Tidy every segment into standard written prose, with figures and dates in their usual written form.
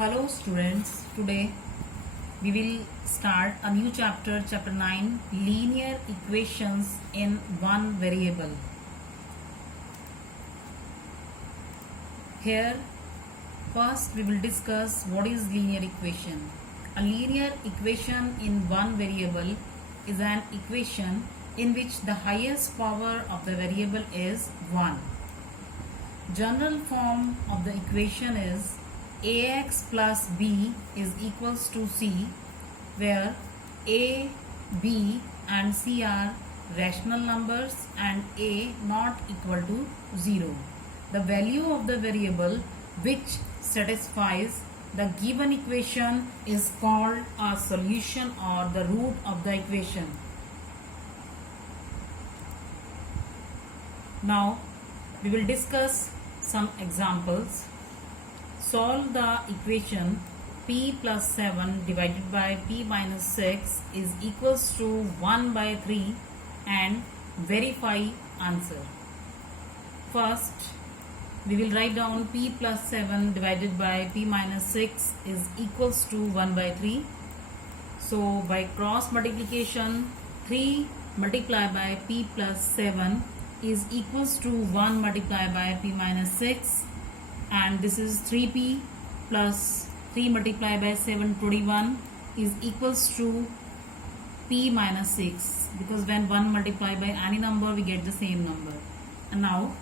Hello students, today we will start a new chapter, chapter 9, linear equations in one variable. Here first we will discuss what is linear equation. A linear equation in one variable is an equation in which the highest power of the variable is 1. General form of the equation is ax plus b is equals to c, where a, b and c are rational numbers and a not equal to 0. The value of the variable which satisfies the given equation is called a solution or the root of the equation. Now we will discuss some examples. Solve the equation p plus 7 divided by p minus 6 is equals to 1 by 3 and verify answer. First, we will write down p plus 7 divided by p minus 6 is equals to 1 by 3. So, by cross multiplication, 3 multiplied by p plus 7 is equals to 1 multiplied by p minus 6. And this is 3p plus 3 multiplied by 7, 21 is equals to p minus 6, because when 1 multiplied by any number we get the same number. And now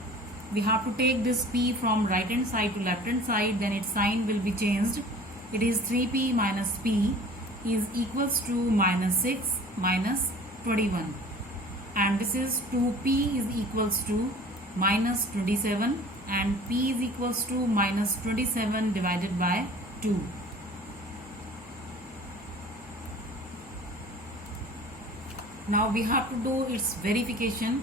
we have to take this p from right hand side to left hand side, then its sign will be changed. It is 3p minus p is equals to minus 6 minus 21, and this is 2p is equals to minus 27 and p is equals to minus 27 divided by 2. Now we have to do its verification.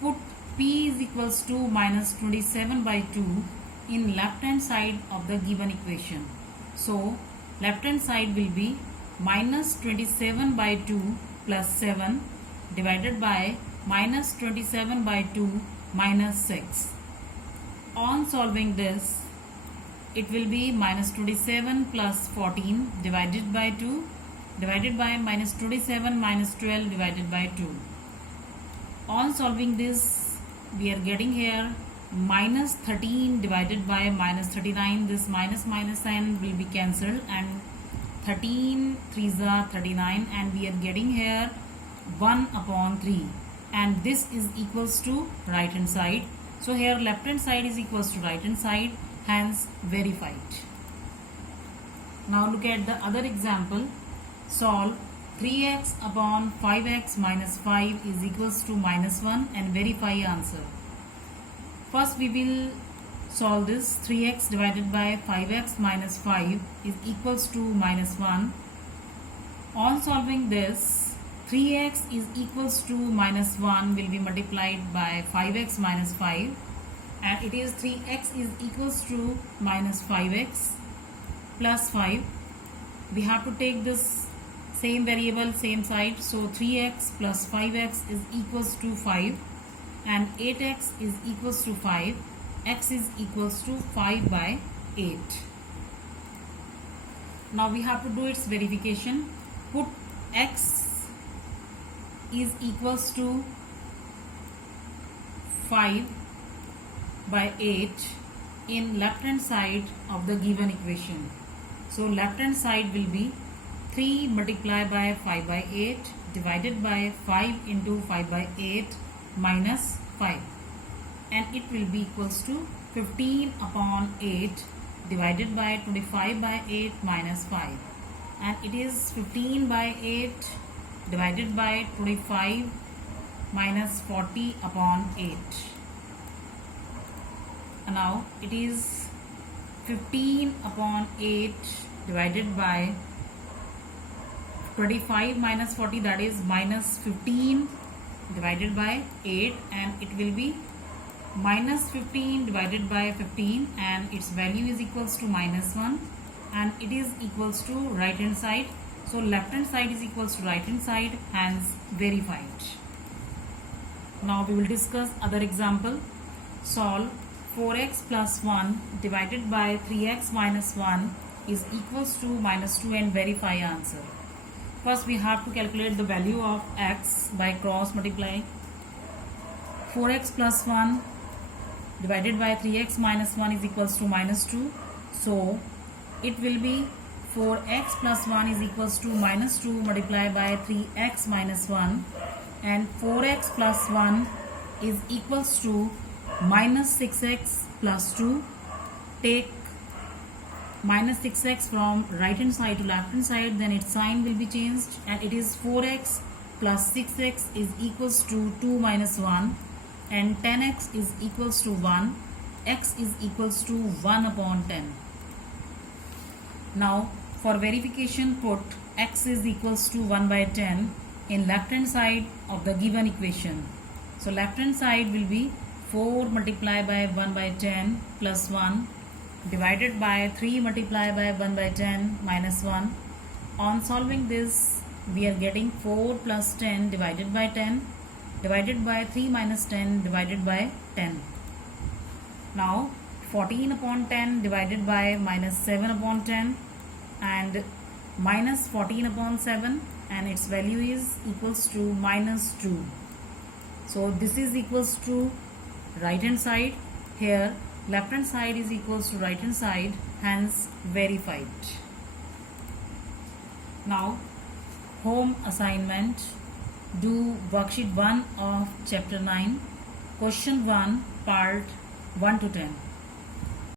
Put p is equals to minus 27 by 2 in left hand side of the given equation. So left hand side will be minus 27 by 2 plus 7 divided by minus 27 by 2 minus 6. On solving this, it will be minus 27 plus 14 divided by 2 divided by minus 27 minus 12 divided by 2. On solving this, we are getting here minus 13 divided by minus 39. This minus sign will be cancelled and 13 3s are 39, and we are getting here 1 upon 3, and this is equals to right hand side. So here left hand side is equals to right hand side, hence verified. Now look at the other example. Solve 3x upon 5x minus 5 is equals to minus 1 and verify answer. First we will solve this. 3x divided by 5x minus 5 is equals to minus 1. On solving this, 3x is equals to minus 1 will be multiplied by 5x minus 5, and it is 3x is equals to minus 5x plus 5. We have to take this same variable same side, so 3x plus 5x is equals to 5 and 8x is equals to 5. X is equals to 5 by 8. Now we have to do its verification. Put x is equals to 5 by 8 in left hand side of the given equation. So left hand side will be 3 multiplied by 5 by 8 divided by 5 into 5 by 8 minus 5, and it will be equals to 15 upon 8 divided by 25 by 8 minus 5, and it is 15 by 8 divided by 25 minus 40 upon 8. And now it is 15 upon 8 divided by 25 minus 40, that is minus 15 divided by 8, and it will be minus 15 divided by 15, and its value is equals to minus 1, and it is equals to right hand side. So left hand side is equals to right hand side, hence verified. Now we will discuss other example. Solve 4x plus 1 divided by 3x minus 1 is equals to minus 2 and verify answer. First we have to calculate the value of x by cross multiply. 4x plus 1 divided by 3x minus 1 is equals to minus 2. So it will be 4x plus 1 is equals to minus 2 multiplied by 3x minus 1, and 4x plus 1 is equals to minus 6x plus 2. Take minus 6x from right hand side to left hand side, then its sign will be changed, and it is 4x plus 6x is equals to 2 minus 1, and 10x is equals to 1. X is equals to 1 upon 10. Now for verification, put x is equals to 1 by 10 in left hand side of the given equation. So left hand side will be 4 multiplied by 1 by 10 plus 1 divided by 3 multiplied by 1 by 10 minus 1. On solving this, we are getting 4 plus 10 divided by 10 divided by 3 minus 10 divided by 10. Now 14 upon 10 divided by minus 7 upon 10 and minus 14 upon 7, and its value is equals to minus 2. So this is equals to right hand side. Here left hand side is equals to right hand side, hence verified. Now home assignment. Do worksheet 1 of chapter 9, question 1, part 1 to 10.